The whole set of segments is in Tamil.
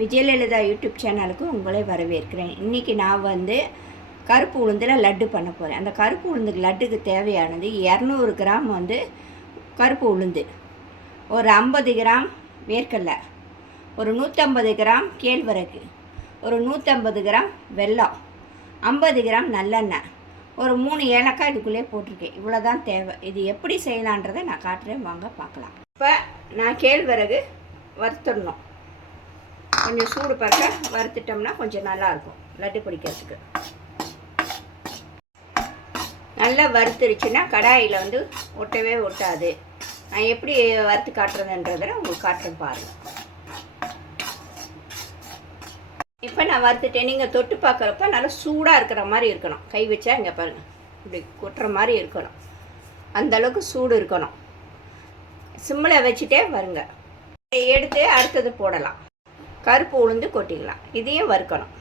விஜயலலிதா யூடியூப் சேனலுக்கு உங்களை வரவேற்கிறேன். இன்றைக்கி நான் கருப்பு உளுந்தில் லட்டு பண்ண போகிறேன். அந்த கருப்பு உளுந்துக்கு லட்டுக்கு தேவையானது 200 கிராம் கருப்பு உளுந்து, ஒரு 50 கிராம் வேர்க்கடலை, ஒரு 150 கிராம் கேழ்வரகு, ஒரு 150 கிராம் வெல்லம், 50 கிராம் நல்லெண்ணெய், ஒரு 3 ஏலக்காய் இதுக்குள்ளே போட்டிருக்கேன். இவ்வளோ தான் தேவை. இது எப்படி செய்யலான்றதை நான் காட்டுறேன், வாங்க பார்க்கலாம். இப்போ நான் கேழ்வரகு வறுத்துடணும். கொஞ்சம் சூடு பார்க்க வறுத்துட்டோம்னா கொஞ்சம் நல்லாயிருக்கும் லட்டு பிடிக்கிறதுக்கு. நல்லா வறுத்துருச்சுன்னா கடாயில் ஒட்டவே ஒட்டாது. நான் எப்படி வறுத்து காட்டுறதுன்றதை உங்களுக்கு காட்டுறேன் பாருங்கள். இப்போ நான் வறுத்துட்டேன். நீங்கள் தொட்டு பார்க்குறப்ப நல்லா சூடாக இருக்கிற மாதிரி இருக்கணும். கை வச்சா இங்கே பாருங்கள், இப்படி கொட்டுற மாதிரி இருக்கணும். அந்தளவுக்கு சூடு இருக்கணும். சிம்மில் வச்சுட்டே வருங்க. எடுத்து அடுத்தது போடலாம். கருப்பு உளுந்து கொட்டிக்கலாம். இதையும் வறுக்கணும்.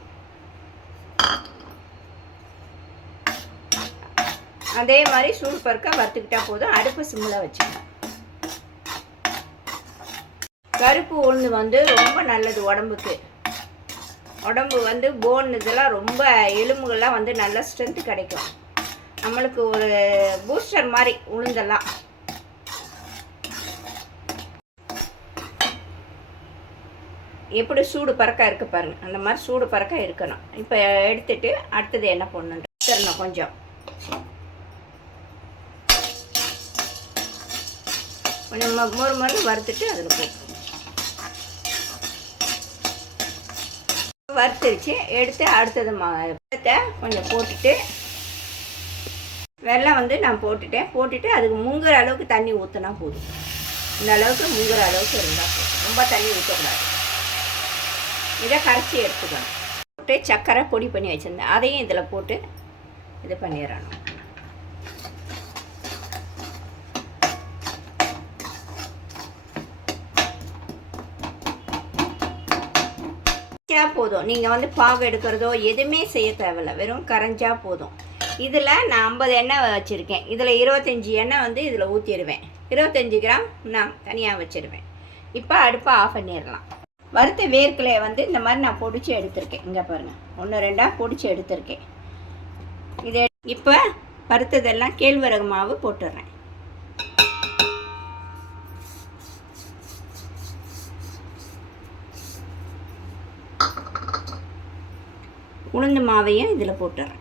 அதே மாதிரி சூடு பருக்க வறுத்துக்கிட்டா போதும். அடுப்பு சிம்மில் வச்சுக்கலாம். கருப்பு உளுந்து ரொம்ப நல்லது உடம்புக்கு. உடம்பு போன் இதெல்லாம் ரொம்ப எலும்புகள்லாம் நல்ல ஸ்ட்ரென்த்து கிடைக்கும். நம்மளுக்கு ஒரு பூஸ்டர் மாதிரி உளுந்தெல்லாம். எப்படி சூடு பறக்க இருக்குது பாருங்கள். அந்த மாதிரி சூடு பறக்க இருக்கணும். இப்போ எடுத்துட்டு அடுத்தது என்ன பண்ணணும் தரணும். கொஞ்சம் மொறு வறுத்துட்டு அதில் போட்டு வறுத்துருச்சு. எடுத்து அடுத்தது கொஞ்சம் போட்டுட்டு வெல்லம் நான் போட்டுட்டு அதுக்கு முங்குற அளவுக்கு தண்ணி ஊற்றினா போதும். இந்த அளவுக்கு முங்குற அளவுக்கு இருந்தால் போதும். ரொம்ப தண்ணி ஊற்றக்கூடாது. இதை கரைச்சி எடுத்துக்கணும். போட்டு சர்க்கரை பொடி பண்ணி வச்சுருந்தேன், அதையும் இதில் போட்டு இது பண்ணிடணும். போதும். நீங்கள் பாகு எடுக்கிறதோ எதுவுமே செய்ய தேவையில்லை. வெறும் கரைஞ்சா போதும். இதில் நான் 50 எண்ணெய் வச்சுருக்கேன். இதில் 25 எண்ணெய் இதில் ஊற்றிடுவேன். 25 கிராம் நான் தனியாக வச்சுருவேன். இப்போ அடுப்பை ஆஃப் பண்ணிடலாம். வறுத்த வேர்க்கலையை இந்த மாதிரி நான் பொடிச்சு எடுத்திருக்கேன். இங்கே பாருங்கள், 1 2 பொடிச்சு எடுத்திருக்கேன். இதை இப்போ வறுத்ததெல்லாம் கேழ்வரகு மாவு போட்டுடுறேன். உளுந்து மாவையும் இதில் போட்டுடுறேன்.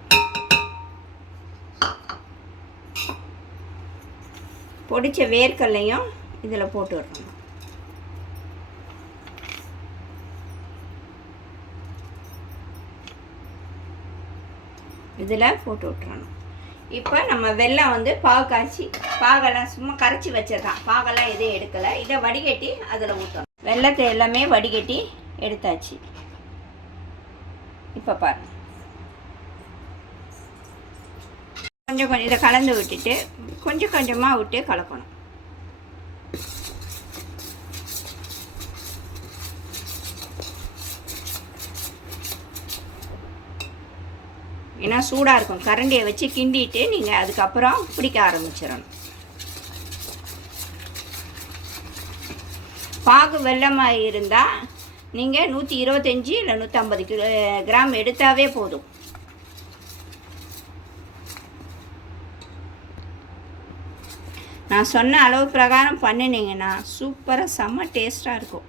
பொடிச்ச வேர்க்கல்லையும் இதில் போட்டு விட்றணும். இதில் போட்டு விட்டுறணும். இப்போ நம்ம வெல்லம் பாகு காய்ச்சி, பாகெல்லாம் சும்மா கரைச்சி வச்சதான், பாகெல்லாம் எதுவும் எடுக்கலை. இதை வடிகட்டி அதில் ஊற்றணும். வெல்லத்தை எல்லாமே வடிகட்டி எடுத்தாச்சு. இப்போ பாருங்கள், கொஞ்சம் கொஞ்சம் இதை கலந்து விட்டுட்டு கொஞ்சம் கொஞ்சமாக விட்டு கலக்கணும். ஏன்னா சூடாக இருக்கும். கரண்டியை வச்சு கிண்டிட்டு நீங்கள் அதுக்கப்புறம் பிடிக்க ஆரம்பிச்சிடணும். பாகு வெல்லமாக இருந்தால் நீங்கள் 125 இல்லை 150 கிராம் எடுத்தாவே போதும். நான் சொன்ன அளவு பிரகாரம் பண்ணினீங்கன்னா சூப்பராக செம்ம டேஸ்ட்டாக இருக்கும்.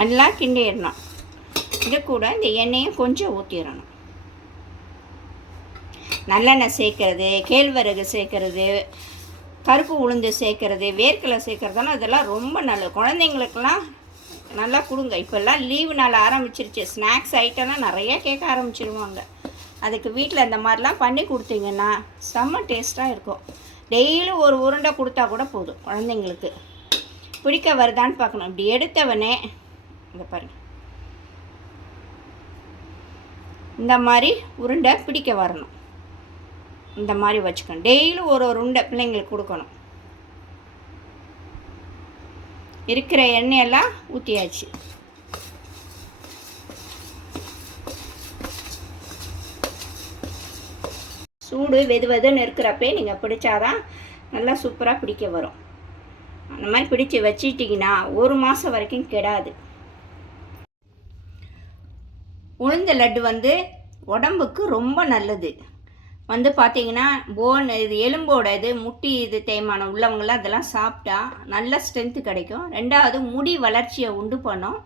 நல்லா கிண்டிடணும். இது கூட இந்த எண்ணெயும் கொஞ்சம் ஊற்றிடணும். நல்லெண்ணெய் சேர்க்கறது, கேழ்வரகு சேர்க்கறது, கருப்பு உளுந்து சேர்க்கறது, வேர்க்கலை சேர்க்கறதெல்லாம் இதெல்லாம் ரொம்ப நல்லது. குழந்தைங்களுக்கெல்லாம் நல்லா கொடுங்க. இப்போல்லாம் லீவு நாள் ஆரம்பிச்சிருச்சு. ஸ்நாக்ஸ் ஐட்டம்லாம் நிறையா கேட்க ஆரம்பிச்சிருவாங்க. அதுக்கு வீட்டில் இந்த மாதிரிலாம் பண்ணி கொடுத்தீங்கன்னா செம்ம டேஸ்ட்டாக இருக்கும். டெய்லியும் ஒரு உருண்டை கொடுத்தா கூட போதும். குழந்தைங்களுக்கு பிடிக்க வருதான்னு பார்க்கணும். இப்படி எடுத்தவனே இங்கே பாருங்கள், இந்த மாதிரி உருண்டை பிடிக்க வரணும். இந்த மாதிரி வச்சுக்கணும். டெய்லியும் ஒரு உருண்டை பிள்ளைங்களுக்கு கொடுக்கணும். இருக்கிற எண்ணெயெல்லாம் ஊற்றியாச்சு. சூடு வெது வெதுன்னு இருக்கிறப்பே நீங்கள் பிடிச்சாதான் நல்லா சூப்பராக பிடிக்க வரும். அந்த மாதிரி பிடிச்சி வச்சிட்டிங்கன்னா 1 மாதம் வரைக்கும் கெடாது. உளுந்த லட்டு வந்து உடம்புக்கு ரொம்ப நல்லது. வந்து பார்த்திங்கன்னா இது எலும்போட முட்டி தேய்மானம் உள்ளவங்களாம் அதெல்லாம் சாப்பிட்டா நல்ல ஸ்ட்ரென்த்து கிடைக்கும். 2வது முடி வளர்ச்சியை உண்டு பண்ணும்.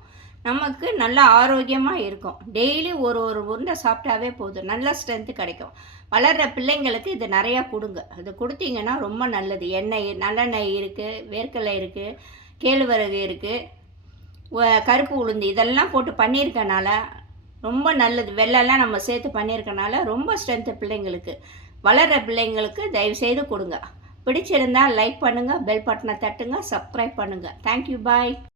நமக்கு நல்ல ஆரோக்கியமாக இருக்கும். டெய்லி ஒரு உருண்டை சாப்பிட்டாவே போதும், நல்ல ஸ்ட்ரென்த்து கிடைக்கும். வளர்கிற பிள்ளைங்களுக்கு இது நிறையா கொடுங்க. இது கொடுத்தீங்கன்னா ரொம்ப நல்லது. எண்ணெய், நல்லெண்ணெய் இருக்குது, வேர்க்கடலை இருக்குது, கேழ்வரகு இருக்குது, கருப்பு உளுந்து இதெல்லாம் போட்டு பண்ணியிருக்கனால ரொம்ப நல்லது. வெள்ளெல்லாம் நம்ம சேர்த்து பண்ணியிருக்கனால ரொம்ப ஸ்ட்ரென்த்து பிள்ளைங்களுக்கு. வளர்கிற பிள்ளைங்களுக்கு தயவுசெய்து கொடுங்க. பிடிச்சிருந்தால் லைக் பண்ணுங்கள், பெல் பட்டனை தட்டுங்க, சப்ஸ்கிரைப் பண்ணுங்கள். தேங்க்யூ, பாய்.